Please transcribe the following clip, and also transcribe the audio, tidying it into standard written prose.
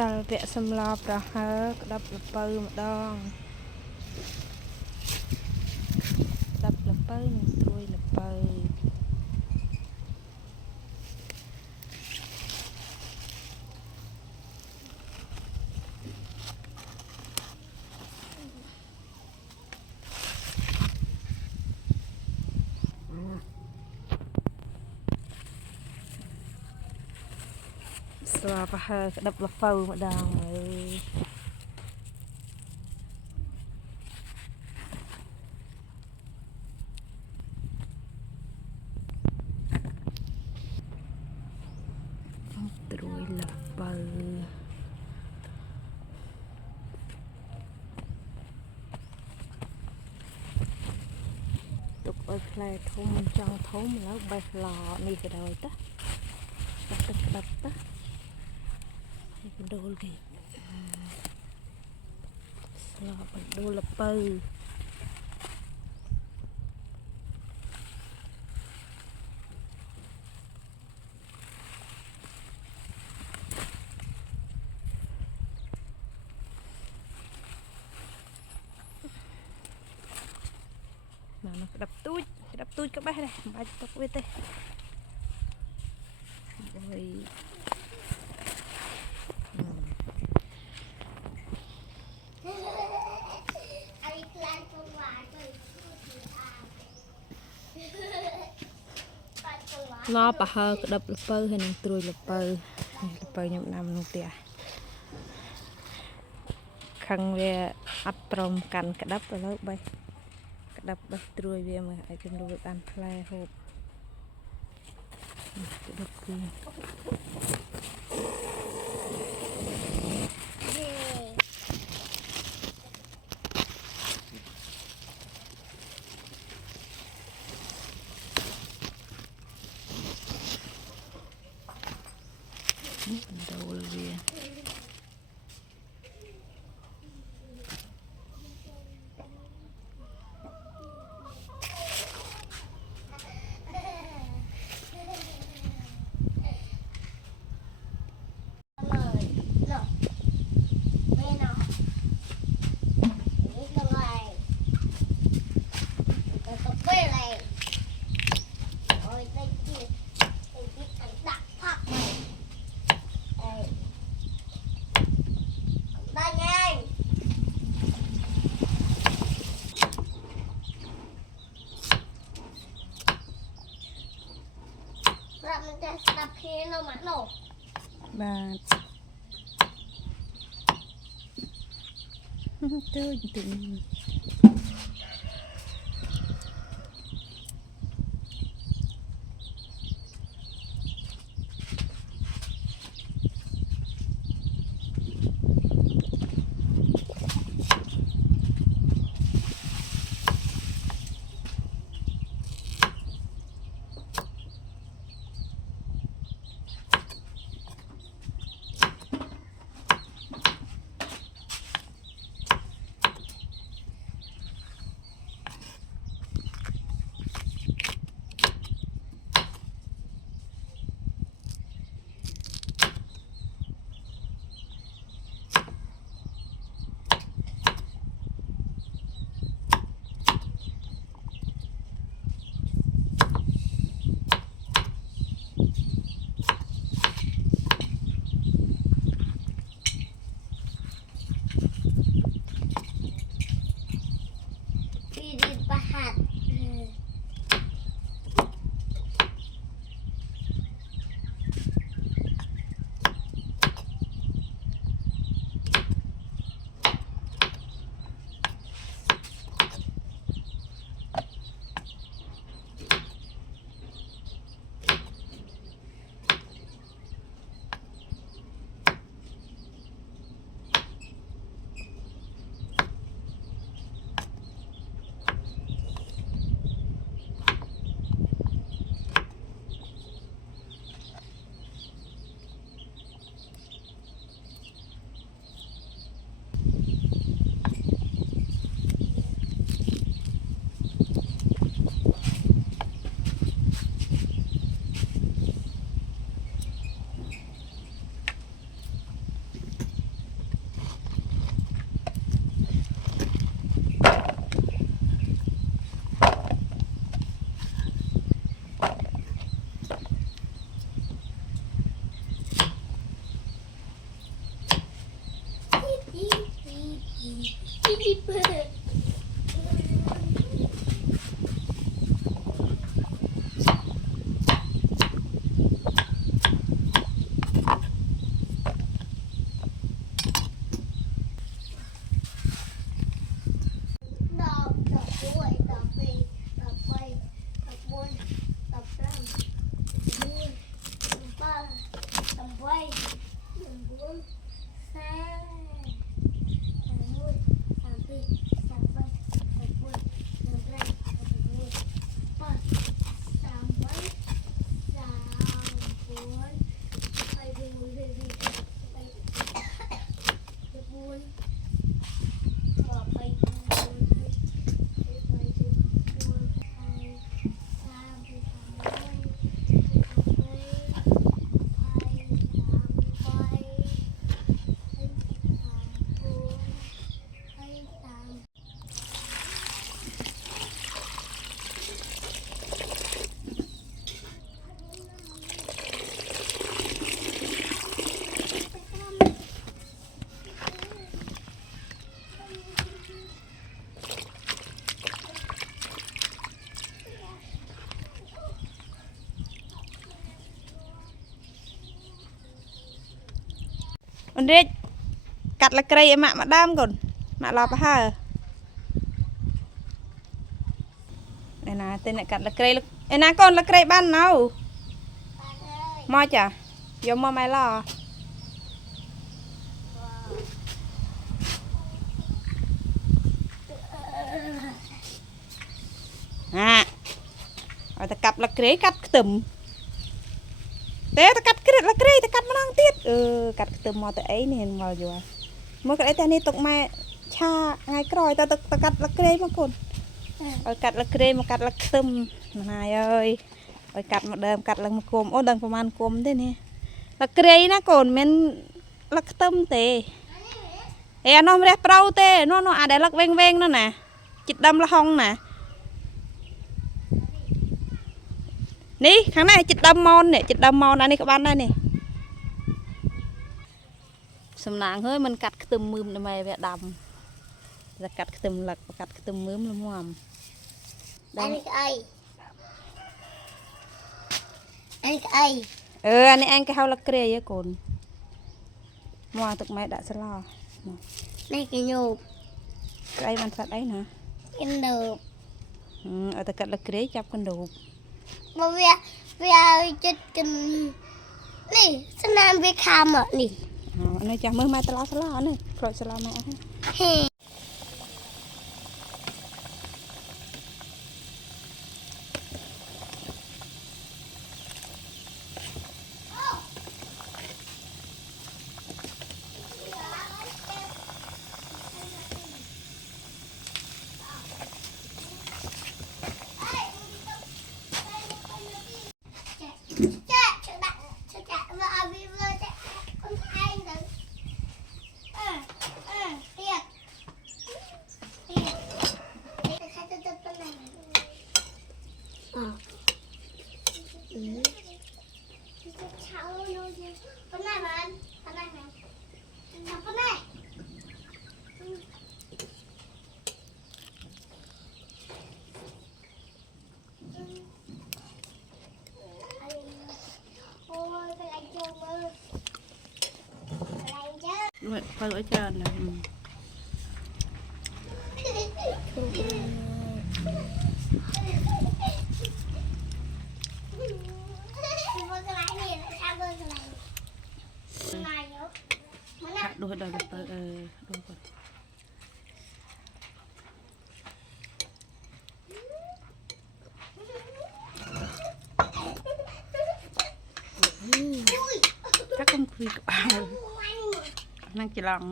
ដល់វគ្គសម្លប្រហើក្តាប់លពៅម្ដងក្តាប់លពៅនិងត្រួយលពៅស្លាប្រហើក្តាប់លពៅម្ដងអើយត្រួយលពៅទុកឲ្យផ្លែធំចង់ធំឥឡូវបេះឡនេះក៏ដោយតើទឹកក្តាប់តើបណ្ដូលគេស្លាបណ្ដូលលពៅមកក្តាប់ទូចក៏បេះដែរមិនបាច់ទុកវាទេអើយឡប្រហើក្តាប់លពៅហើយនឹងត្រួយលពៅខ្ញុំដាំក្នុងផ្ទះខឹងវាអត់ព្រមកាន់ក្តាប់ឥឡូវបេះក្តាប់បេះត្រួយវាមើលឲ្យចំនួនវាបានផ្លែហូបក្តាប់គឺដូលវាมันจะดับเพลงเราหมาหนอบาดตื่น มันเรียกกัดละไกรมะมาดามก่อนมะรอปะฮะไอ้นาเต้นกัดละไกรไอ้นาก่อนละไกรบ้านเนามอจ้ะยมมอไม่รอเอาแต่กัดละไกรกัดตึมแต่ตะกัดกระละเกรตะกัดมันนั่งติดกัดเติมมอแต่ไอ้นี่เห็นงออยู่อ่ะเมื่อไอ้แต่นี่ตกมาชาไงกรอยตะกัดละเกรมาคนกัดละเกรมากัดละเติมนายเอ้ยกัดมาเดิมกัดละมากลมโอ้ดังประมาณกลมได้เนี่ยละเกรนะคนมันละเติมเตะน้องเรียกเปล่าเตะน้องอะไรละเว้งนั่นน่ะจิตดำละห้องน่ะนี่ข้างในจิตดำมอนเนี่ยจิตดำมอนอันนี้ก็บ้านได้เนี่ยสำนักเฮ้ยมันกัดตึมมือทำไมแบบดำจะกัดตึมหลักกัดตึมมือละม่วงอันนี้ไออันนี้ไออันนี้อันก็เขาละเกลียก่อนม่วงตึกไม้ด่าสลอนี่กินยูไอมันสัตว์ไอนะกินดูเอาแต่กัดละเกลียจับกันดูมาเวียจะกินนี่สนามไปคามอ่ะนี่อันนี้จะมือมาตลอดนี่ปล่อยตลอดมาให้เปิดเจอเลยดูให้ได้เปิดดูก่อนถ้าคุยกับนั่งจีรัง